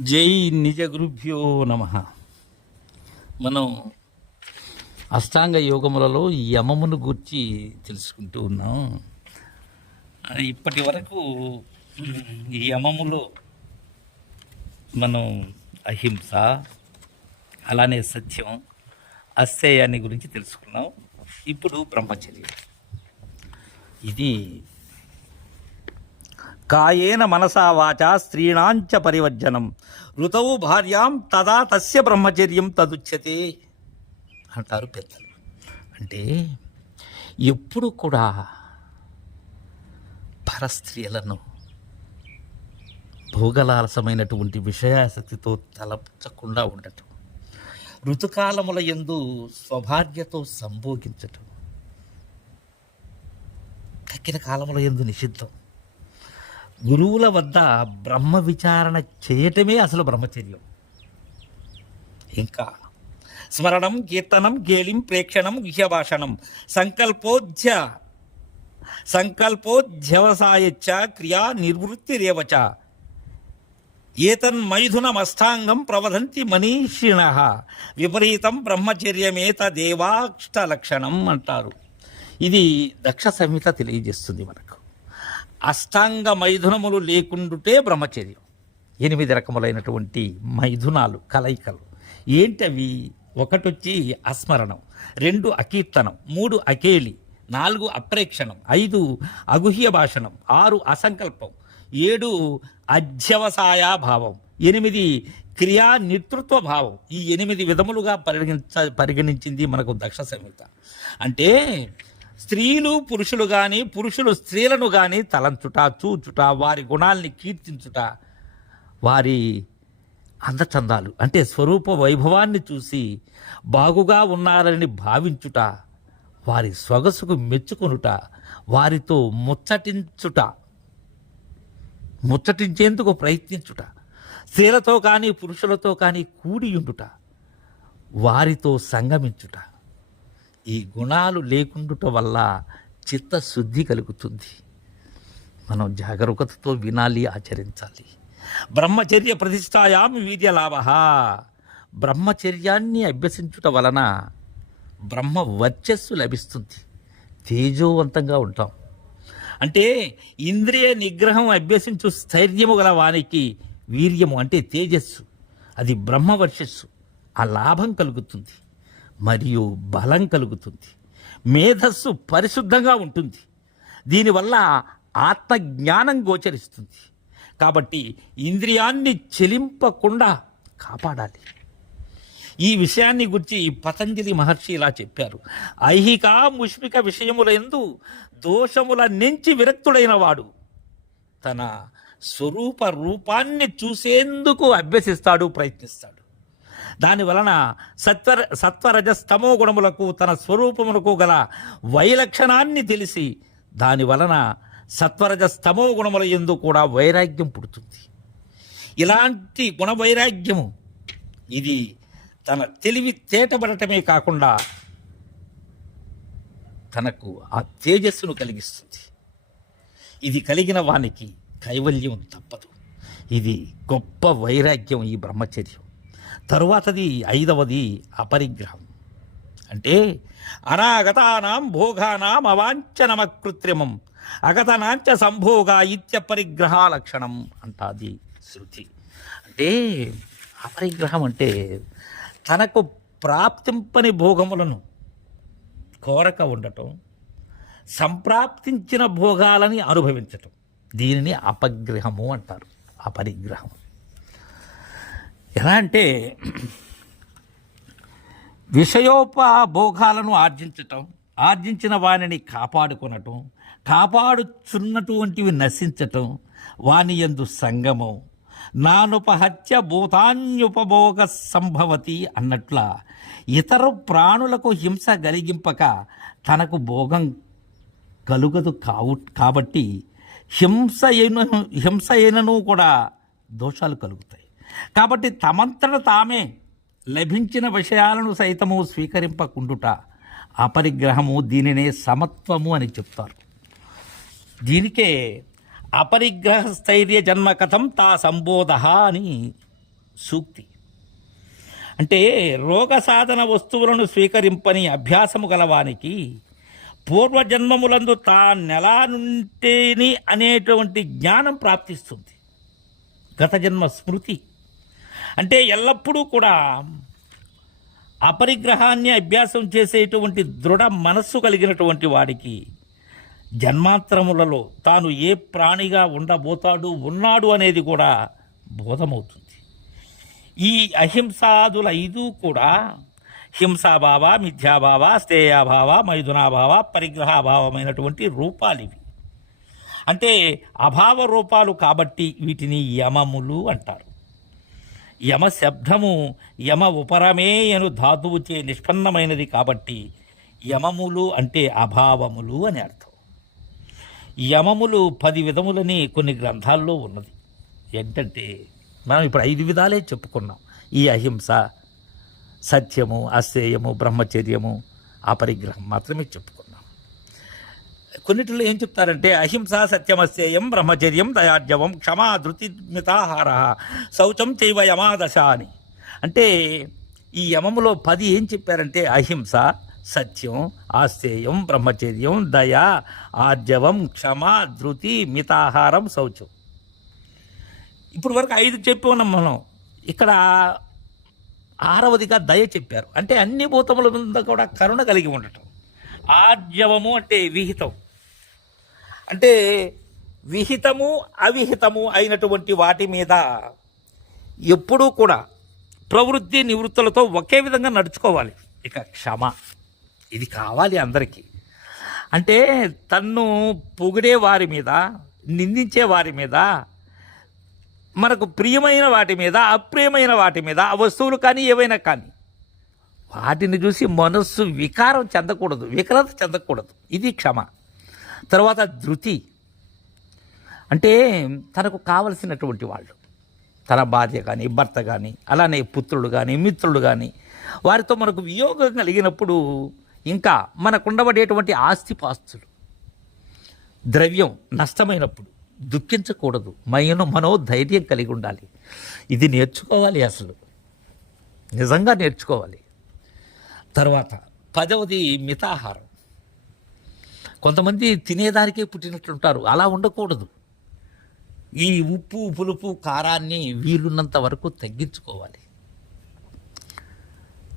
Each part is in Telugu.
జై నిజ గురుభ్యో నమ. మనం అష్టాంగ యోగములలో యమమును గురించి తెలుసుకుంటూ ఉన్నాం. ఇప్పటి వరకు ఈ యమములో మనం అహింస అలానే సత్యం అస్థేయాన్ని గురించి తెలుసుకున్నాం. ఇప్పుడు బ్రహ్మచర్యం. ఇది కాయేన మనసా వాచ స్త్రీణాంచ పరివర్జనం. ఋతవు భార్యాం తదా తస్య బ్రహ్మచర్యం తదుచ్యతే అంటారు పెద్దలు. అంటే ఎప్పుడు కూడా పరస్త్రీలను భోగలాలసమైనటువంటి విషయాసక్తితో తలపుచ్చకుండా ఉండటం ఋతుకాలముల యందు స్వభార్యతో సంభోగించటం తక్కిన కాలముల యందు నిషిద్ధం. గురువుల వద్ద బ్రహ్మ విచారణ చేయటమే అసలు బ్రహ్మచర్యం. ఇంకా స్మరణం కీర్తనం గేలిం ప్రేక్షణం గుహ్యభాషణం సంకల్పోధ్య సంకల్పోధ్యవసాయచ్చ క్రియా నిర్వృత్తిరేవచ ఏతన్మైథునమస్థాంగం ప్రవదంతి మనీషిణ విపరీతం బ్రహ్మచర్యమేతదేవాష్టలక్షణం అంటారు. ఇది దక్ష సంహిత తెలియజేస్తుంది మనకు. అష్టాంగ మైథునములు లేకుండుటే బ్రహ్మచర్యం. ఎనిమిది రకములైనటువంటి మైథునాలు కలయికలు. ఏంటవి? ఒకటి వచ్చి అస్మరణం రెండు అకీర్తనం మూడు అకేలి నాలుగు అప్రేక్షణం ఐదు అగుహ్య భాషణం ఆరు అసంకల్పం ఏడు అధ్యవసాయ భావం ఎనిమిది క్రియా నేతృత్వ భావం. ఈ ఎనిమిది విధములుగా పరిగణించ పరిగణించింది మనకు దక్ష సంహిత. అంటే స్త్రీలు పురుషులు కానీ పురుషులు స్త్రీలను కానీ తలంచుట చూచుట వారి గుణాల్ని కీర్తించుట వారి అందచందాలు. అంటే స్వరూప వైభవాన్ని చూసి బాగుగా ఉన్నారని భావించుట వారి సొగసుకు మెచ్చుకొనుట వారితో ముచ్చటించుట ముచ్చటించేందుకు ప్రయత్నించుట స్త్రీలతో కానీ పురుషులతో కానీ కూడియుండుట వారితో సంగమించుట. ఈ గుణాలు లేకుండుట వల్ల చిత్తశుద్ధి కలుగుతుంది. మనం జాగరూకతతో వినాలి ఆచరించాలి. బ్రహ్మచర్య ప్రతిష్టాయాం వీర్యలాభ బ్రహ్మచర్యాన్ని అభ్యసించుట వలన బ్రహ్మ వర్చస్సు లభిస్తుంది. తేజోవంతంగా ఉంటాం. అంటే ఇంద్రియ నిగ్రహం అభ్యసించు స్థైర్యము గల వానికి వీర్యము అంటే తేజస్సు. అది బ్రహ్మ వర్చస్సు. ఆ లాభం కలుగుతుంది. మరియు బలం కలుగుతుంది. మేధస్సు పరిశుద్ధంగా ఉంటుంది. దీనివల్ల ఆత్మజ్ఞానం గోచరిస్తుంది. కాబట్టి ఇంద్రియాన్ని చెలింపకుండా కాపాడాలి. ఈ విషయాన్ని గురించి పతంజలి మహర్షి ఇలా చెప్పారు. ఐహిక ముష్మిక విషయముల ఎందు దోషముల నుంచి విరక్తుడైన వాడు తన స్వరూప రూపాన్ని చూసేందుకు అభ్యసిస్తాడు ప్రయత్నిస్తాడు. దాని వలన సత్వర సత్వరజస్తమో గుణములకు తన స్వరూపమునకు గల వైలక్షణాన్ని తెలిసి దాని వలన సత్వరజస్తమో గుణముల ఎందు కూడా వైరాగ్యం పుడుతుంది. ఇలాంటి గుణ వైరాగ్యము ఇది తన తెలివి తేటబడటమే కాకుండా తనకు ఆ తేజస్సును కలిగిస్తుంది. ఇది కలిగిన వానికి కైవల్యం తప్పదు. ఇది గొప్ప వైరాగ్యం ఈ బ్రహ్మచర్యం. తరువాతది ఐదవది అపరిగ్రహం. అంటే అనాగతానాం భోగానాం అవాంఛనమకృత్రిమం అగతనాంచ సంభోగ ఇత్యపరిగ్రహ లక్షణం అంటాది శృతి. అంటే అపరిగ్రహం అంటే తనకు ప్రాప్తింపని భోగములను కోరక ఉండటం సంప్రాప్తించిన భోగాలని అనుభవించటం. దీనిని అపగ్రహము అంటారు అపరిగ్రహం. ఎలా అంటే విషయోపభోగాలను ఆర్జించటం ఆర్జించిన వానిని కాపాడుకొనటం కాపాడుచున్నటువంటివి నశించటం వాని యందు సంగమం. నానుపహత్య భూతాన్యుపభోగ సంభవతి అన్నట్ల ఇతర ప్రాణులకు హింస కలిగింపక తనకు భోగం కలుగదు కావు కాబట్టి హింస అయిన హింస అయినను కూడా దోషాలు కలుగుతాయి. కాబట్టి తమంతట తామే లభించిన విషయాలను సైతము స్వీకరింపకుండుట అపరిగ్రహము దీనినే సమత్వము అని చెప్తారు. దీనికే అపరిగ్రహ స్థైర్య జన్మ కథం తా సంబోధ అని సూక్తి. అంటే రోగ సాధన వస్తువులను స్వీకరింపని అభ్యాసము గలవానికి పూర్వజన్మములందు తా నెలా నుంటేని అనేటువంటి జ్ఞానం ప్రాప్తిస్తుంది. గత జన్మ స్మృతి. అంటే ఎల్లప్పుడూ కూడా అపరిగ్రహాన్ని అభ్యాసం చేసేటువంటి దృఢ మనస్సు కలిగినటువంటి వాడికి జన్మాంతరములలో తాను ఏ ప్రాణిగా ఉండబోతాడు ఉన్నాడు అనేది కూడా బోధమవుతుంది. ఈ అహింసాదుల ఐదు కూడా హింసాభావ మిథ్యాభావ స్థేయాభావ మైథునాభావ పరిగ్రహాభావమైనటువంటి రూపాలు ఇవి. అంటే అభావ రూపాలు కాబట్టి వీటిని యమములు అంటారు. యమ శబ్దము యమ ఉపరమేయను ధాతువుచే నిష్పన్నమైనది కాబట్టి యమములు అంటే అభావములు అని అర్థం. యమములు పది విధములని కొన్ని గ్రంథాల్లో ఉన్నది. ఏంటంటే మనం ఇప్పుడు ఐదు విధాలే చెప్పుకున్నాం. ఈ అహింస సత్యము అస్థేయము బ్రహ్మచర్యము అపరిగ్రహం మాత్రమే చెప్పుకున్నాం కొన్నిటిలో ఏం చెప్తారంటే అహింస సత్యమస్యేయం బ్రహ్మచర్యం దయార్జవం క్షమా ధృతిమితాహార శౌచం చైవ యమాదశ అని అంటే ఈ యమములో పది ఏం చెప్పారంటే అహింస సత్యం ఆస్థేయం బ్రహ్మచర్యం దయ ఆర్జవం క్షమ ధృతి మితాహారం శౌచం. ఇప్పుడు వరకు ఐదు చెప్పి ఉన్నాం మనం. ఇక్కడ ఆరవదిగా దయ చెప్పారు. అంటే అన్ని భూతముల మీద కూడా కరుణ కలిగి ఉండటం. ఆర్జవము అంటే విహితం. అంటే విహితము అవిహితము అయినటువంటి వాటి మీద ఎప్పుడూ కూడా ప్రవృత్తి నివృత్తులతో ఒకే విధంగా నడుచుకోవాలి. ఇక క్షమ. ఇది కావాలి అందరికీ. అంటే తన్ను పొగిడే వారి మీద నిందించే వారి మీద మనకు ప్రియమైన వాటి మీద అప్రియమైన వాటి మీద ఆ వస్తువులు కానీ ఏవైనా కానీ వాటిని చూసి మనస్సు వికారం చెందకూడదు వికలత చెందకూడదు. ఇది క్షమ. తర్వాత ధృతి. అంటే తనకు కావలసినటువంటి వాళ్ళు. తన భార్య కానీ భర్త కానీ అలానే పుత్రుడు కానీ మిత్రుడు కానీ వారితో మనకు వియోగం కలిగినప్పుడు ఇంకా మనకు ఉండబడేటువంటి ఆస్తిపాస్తులు. ద్రవ్యం నష్టమైనప్పుడు దుఃఖించకూడదు. మైను మనో ధైర్యం కలిగి ఉండాలి. ఇది నేర్చుకోవాలి అసలు. నిజంగా నేర్చుకోవాలి. తర్వాత పదవది మితాహారం. కొంతమంది తినేదానికే పుట్టినట్లుంటారు. అలా ఉండకూడదు. ఈ ఉప్పు పులుపు కారాన్ని వీలున్నంత వరకు తగ్గించుకోవాలి.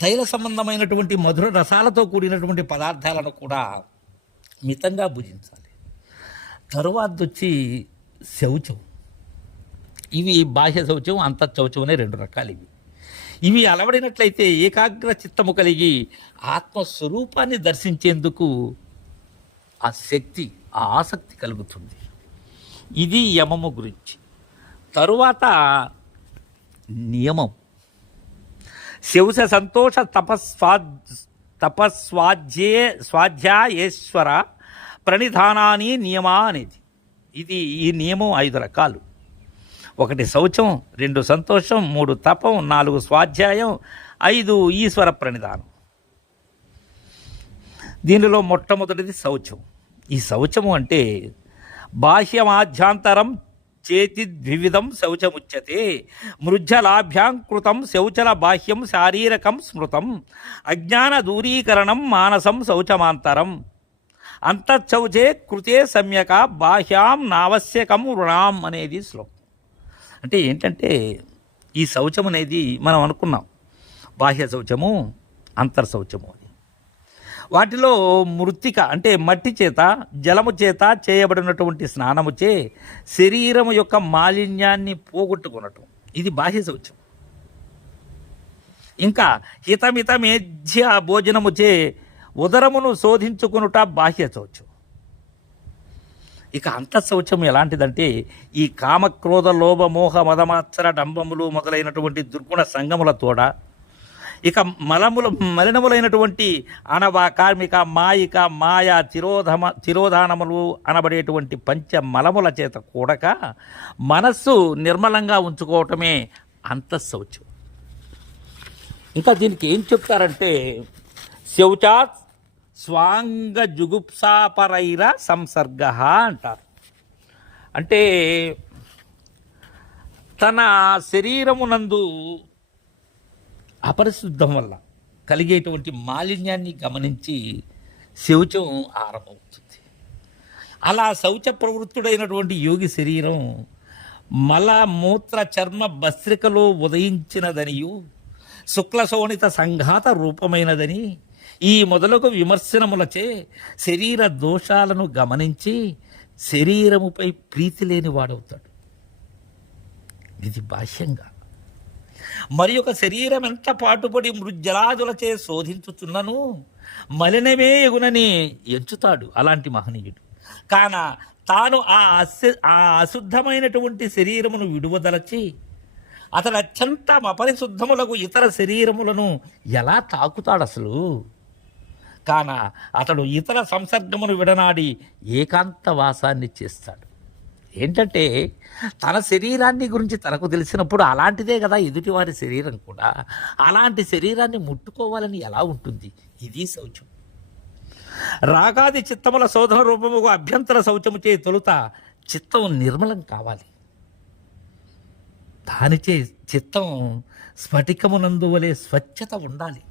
తైల సంబంధమైనటువంటి మధుర రసాలతో కూడినటువంటి పదార్థాలను కూడా మితంగా భుజించాలి. తరువాత వచ్చి శౌచం. ఇవి బాహ్య శౌచం అంత శౌచం అనే రెండు రకాలు ఇవి ఇవి అలవడినట్లయితే ఏకాగ్ర చిత్తము కలిగి ఆత్మస్వరూపాన్ని దర్శించేందుకు ఆ శక్తి ఆ ఆసక్తి కలుగుతుంది. ఇది యమము గురించి. తరువాత నియమం. శివస సంతోష తపస్వా తపస్వాధ్యే స్వాధ్యాయేశ్వర ప్రణిధానాని నియమా అనేది. ఇది ఈ నియమం ఐదు రకాలు. ఒకటి శౌచం రెండు సంతోషం మూడు తపం నాలుగు స్వాధ్యాయం ఐదు ఈశ్వర ప్రణిధానం. దీనిలో మొట్టమొదటిది శౌచం. ఈ శౌచము అంటే బాహ్యమాధ్యాంతరం చేతి ద్వివిధం శౌచముచ్యతే మృజ్జలాభ్యాం కృతం శౌచల బాహ్యం శారీరకం స్మృతం అజ్ఞాన దూరీకరణం మానసం శౌచమాంతరం. అంతఃశౌచే కృతే సమ్యక బాహ్యాం నావశ్యకం రుణాం అనేది శ్లోకం. అంటే ఏంటంటే ఈ శౌచం అనేది మనం అనుకున్నాం. బాహ్య శౌచము అంతర్శౌచము అని. వాటిలో మృత్తిక అంటే మట్టి చేత జలము చేత చేయబడినటువంటి స్నానముచే శరీరము యొక్క మాలిన్యాన్ని పోగొట్టుకునటం ఇది బాహ్య శౌచం. ఇంకా హితమితమేధ్య భోజనముచే ఉదరమును శోధించుకునుట బాహ్య శౌచం. ఇక అంత శౌచం ఎలాంటిదంటే ఈ కామక్రోధ లోభ మోహ మదమాత్సర డంబములు మొదలైనటువంటి దుర్గుణ సంగములతోడ ఇక మలముల మలినములైనటువంటి అనవ కార్మిక మాయిక మాయ తిరోధమ తిరోధానములు అనబడేటువంటి పంచ మలముల చేత కూడక మనస్సు నిర్మలంగా ఉంచుకోవటమే అంతఃశౌచం ఇంకా దీనికి ఏం చెప్తారంటే శౌచాత్ స్వాంగ జుగుప్సాపరైర సంసర్గ అంటారు. అంటే తన శరీరమునందు అపరిశుద్ధం వల్ల కలిగేటువంటి మాలిన్యాన్ని గమనించి శౌచం ఆరంభమవుతుంది. అలా శౌచ ప్రవృత్తుడైనటువంటి యోగి శరీరం మల మూత్ర చర్మ భస్త్రికలో ఉదయించినదనియు శుక్ల శోణిత సంఘాత రూపమైనదని ఈ మొదలగు విమర్శనములచే శరీర దోషాలను గమనించి శరీరముపై ప్రీతి లేని వాడవుతాడు ఇది బాహ్యంగా. మరి ఒక శరీరం ఎంత పాటుపడి మృజ్జలాదులచే శోధించుతున్నను మలినమే ఎగునని ఎంచుతాడు అలాంటి మహనీయుడు. కాన తాను ఆ అశు ఆ అశుద్ధమైనటువంటి శరీరమును విడువదలచి అతడు అత్యంత అపరిశుద్ధములకు ఇతర శరీరములను ఎలా తాకుతాడు అసలు కాన అతడు ఇతర సంసర్గమును విడనాడి ఏకాంత వాసాన్ని చేస్తాడు. ఏంటంటే తన శరీరాన్ని గురించి తనకు తెలిసినప్పుడు అలాంటిదే కదా ఎదుటివారి శరీరం కూడా. అలాంటి శరీరాన్ని ముట్టుకోవాలని ఎలా ఉంటుంది? ఇది శౌచం. రాగాది చిత్తముల శోధన రూపముకు అభ్యంతర శౌచము చే తొలుత చిత్తం నిర్మలం కావాలి. దానిచే చిత్తం స్ఫటికమునందు వలె స్వచ్ఛత ఉండాలి.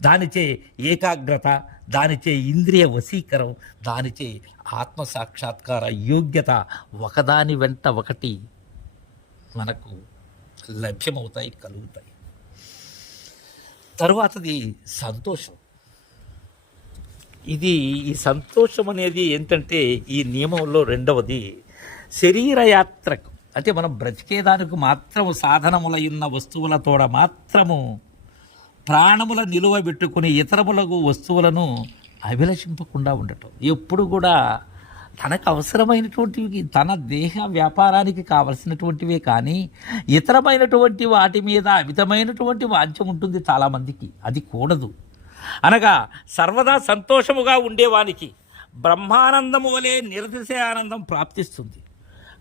దానిచే ఏకాగ్రత దానిచే ఇంద్రియ వశీకరం దానిచే ఆత్మ సాక్షాత్కార యోగ్యత ఒకదాని వెంట ఒకటి మనకు లభ్యమవుతాయి కలుగుతాయి. తరువాతది సంతోషం. ఇది ఈ సంతోషం అనేది ఏంటంటే ఈ నియమంలో రెండవది శరీరయాత్రకు. అంటే మనం బ్రతికేదానికి మాత్రము సాధనములైన వస్తువులతోడ మాత్రము ప్రాణముల నిలువ పెట్టుకుని ఇతరములకు వస్తువులను అభిలషింపకుండా ఉండటం. ఎప్పుడు కూడా తనకు అవసరమైనటువంటివి తన దేహ వ్యాపారానికి కావలసినటువంటివే కానీ ఇతరమైనటువంటి వాటి మీద అమితమైనటువంటి వాంఛ ఉంటుంది చాలామందికి. అది కూడదు. అనగా సర్వదా సంతోషముగా ఉండేవానికి బ్రహ్మానందము వలె నిరతిశే ఆనందం ప్రాప్తిస్తుంది.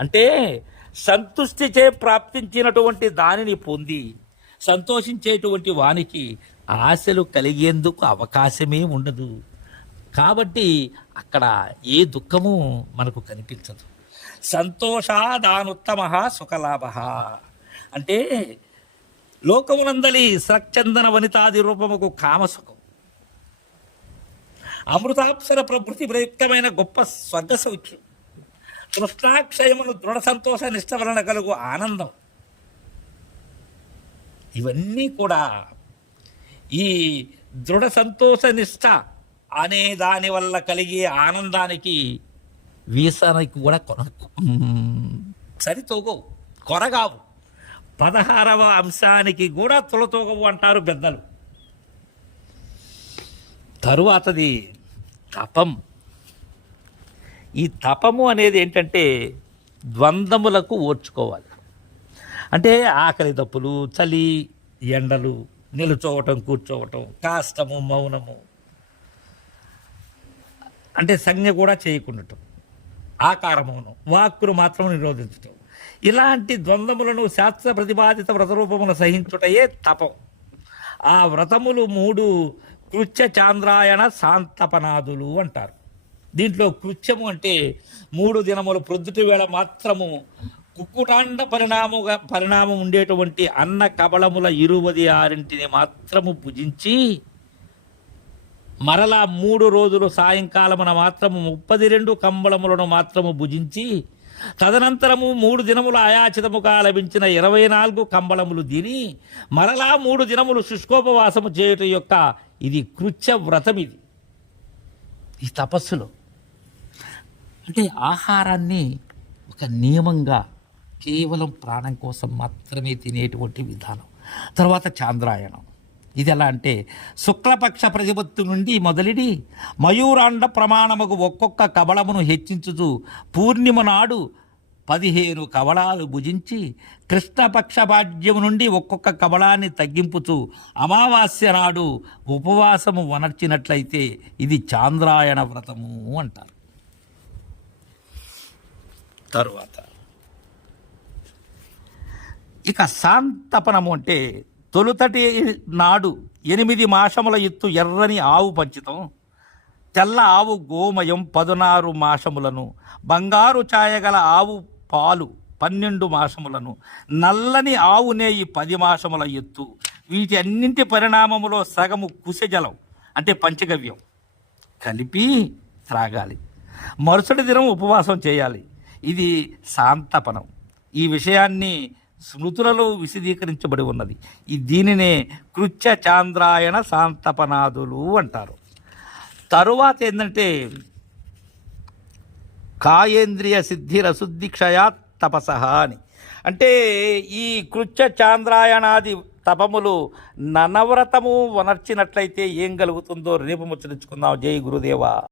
అంటే సంతుష్టిచే ప్రాప్తించినటువంటి దానిని పొంది సంతోషించేటువంటి వానికి ఆశలు కలిగేందుకు అవకాశమే ఉండదు. కాబట్టి అక్కడ ఏ దుఃఖము మనకు కనిపించదు. సంతోషాదానుత్తమ సుఖలాభ. అంటే లోకమునందలి సచ్చందన వనితాది రూపముకు కామసుఖం. అమృతాప్సర ప్రభృతి ప్రయుక్తమైన గొప్ప స్వర్గ సౌఖ్యం. తృష్ణాక్షయమును దృఢ సంతోష నిష్ట వలన కలుగు ఆనందం. ఇవన్నీ కూడా ఈ దృఢ సంతోష నిష్ట అనే దాని వల్ల కలిగే ఆనందానికి వీసానికి కూడా కొన సరితూగవు కొరగావు. పదహారవ అంశానికి కూడా తులతూగవు అంటారు పెద్దలు. తరువాతది తపం. ఈ తపము అనేది ఏంటంటే ద్వంద్వములకు ఓర్చుకోవాలి. అంటే ఆకలి దప్పులు చలి ఎండలు నిలుచోవటం కూర్చోవటం కాష్టము మౌనము. అంటే సంజ్ఞ కూడా చేయకుండటం. ఆకార మౌనం వాక్కును మాత్రం నిరోధించటం. ఇలాంటి ద్వంద్వములను శాస్త్ర ప్రతిపాదిత వ్రతరూపమును సహించుటయే తపం. ఆ వ్రతములు మూడు కృత్య చాంద్రాయణ శాంతపనాదులు అంటారు. దీంట్లో కృత్యము అంటే మూడు దినములు ప్రొద్దుటి వేళ మాత్రము కుక్కుటాండ పరిణాముగా పరిణామం ఉండేటువంటి అన్న కబళముల ఇరువది ఆరింటిని మాత్రము భుజించి మరలా మూడు రోజులు సాయంకాలమున మాత్రము ముప్పది రెండు కంబళములను మాత్రము భుజించి తదనంతరము మూడు దినములు ఆయాచితముగా లభించిన ఇరవై నాలుగు కంబళములు తిని మరలా మూడు దినములు శుష్కోపవాసము చేయుట యొక్క ఇది కృత్య వ్రతం ఇది. ఈ తపస్సులో. అంటే ఆహారాన్ని ఒక నియమంగా కేవలం ప్రాణం కోసం మాత్రమే తినేటువంటి విధానం. తర్వాత చాంద్రాయణం. ఇది ఎలా అంటే శుక్లపక్ష ప్రతిపత్తి నుండి మొదలిడి మయూరాండ ప్రమాణముకు ఒక్కొక్క కబళమును హెచ్చించుతూ పూర్ణిమ నాడు పదిహేను కవళాలు భుజించి కృష్ణపక్ష భాగ్యము నుండి ఒక్కొక్క కబళాన్ని తగ్గింపుతూ అమావాస్య నాడు ఉపవాసము వనర్చినట్లయితే ఇది చాంద్రాయణ వ్రతము అంటారు. తరువాత ఇక శాంతపనము అంటే తొలుతటి నాడు ఎనిమిది మాసముల ఎత్తు ఎర్రని ఆవు పంచితం తెల్ల ఆవు గోమయం పదునారు మాసములను బంగారు ఛాయగల ఆవు పాలు పన్నెండు మాసములను నల్లని ఆవు నేయి పది మాసముల ఎత్తు. వీటి అన్నింటి పరిణామములో సగము కుశజలం అంటే పంచగవ్యం. కలిపి త్రాగాలి. మరుసటి దినం ఉపవాసం చేయాలి. ఇది శాంతపనం. ఈ విషయాన్ని స్మృతులలో విశదీకరించబడి ఉన్నది. ఈ దీనినే కృత్య చాంద్రాయణ శాంతపనాదులు అంటారు. తరువాత ఏంటంటే కాయేంద్రియ సిద్ధి రశుద్ధి క్షయా తపస అని. అంటే ఈ కృత్య చాంద్రాయణాది తపములు ననవ్రతము వనర్చినట్లయితే ఏం కలుగుతుందో రేపు ముచ్చరించుకుందాం. జై గురుదేవా.